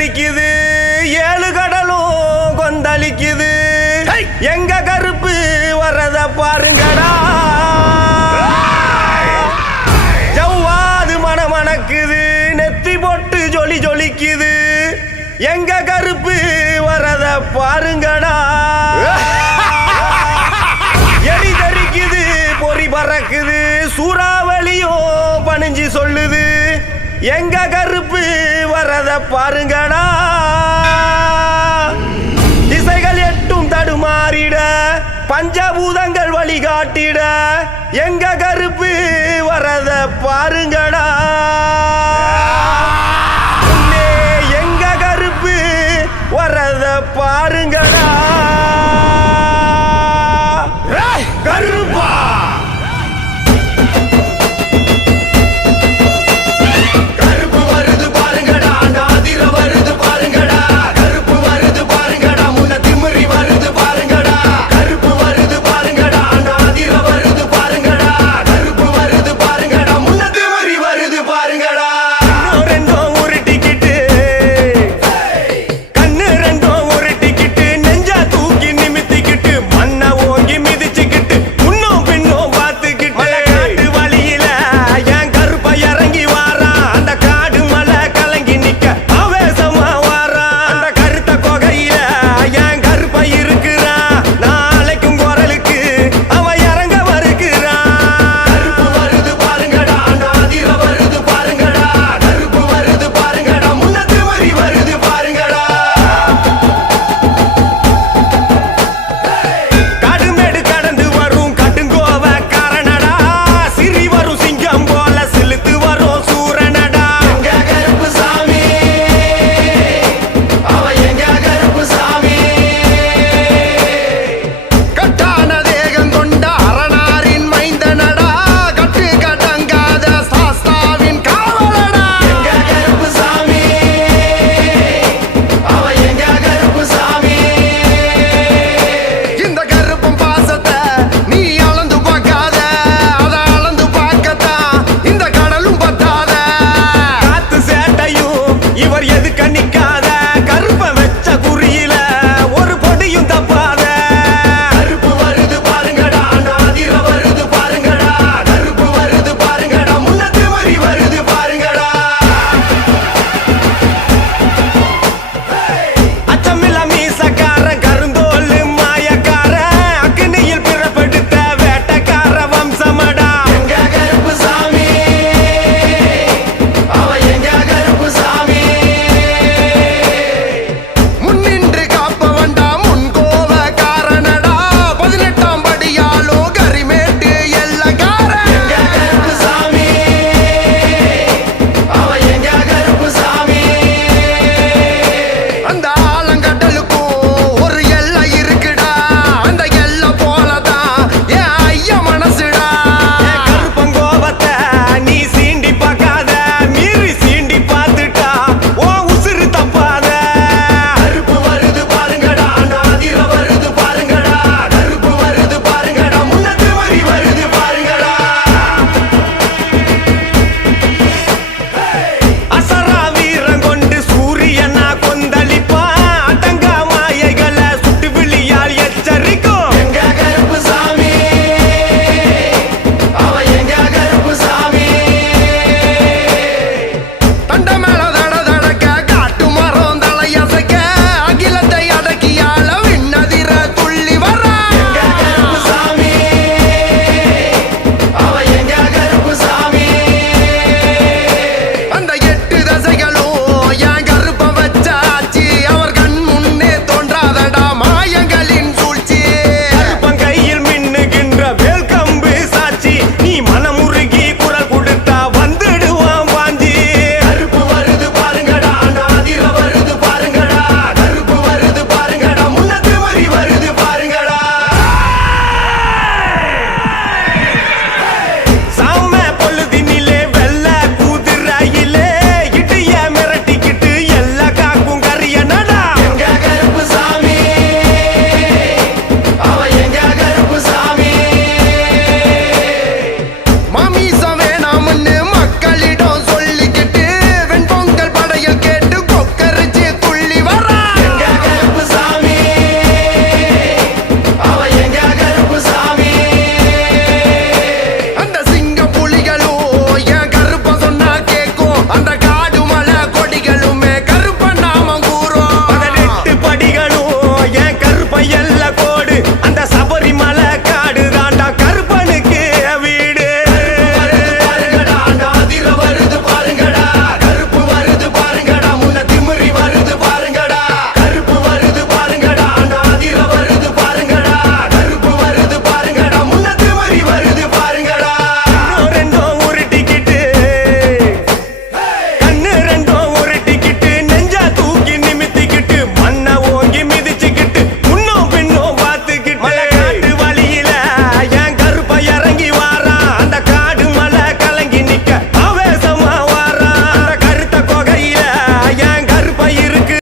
தெரிக்குது ஏழு கடலும் கொந்தளிக்குது. எங்க கருப்பு வரத பாருங்கடா. ஜவ்வாது மணமணக்குது நெத்தி பொட்டு ஜொலி ஜொலிக்குது. எங்க கருப்பு வரத பாருங்கடா. எலி தெரிக்குது பொறி பறக்குது. சூறாவளியும் பணிஞ்சு சொல்லுது. எங்க கருப்பு வரத பாருங்கடா.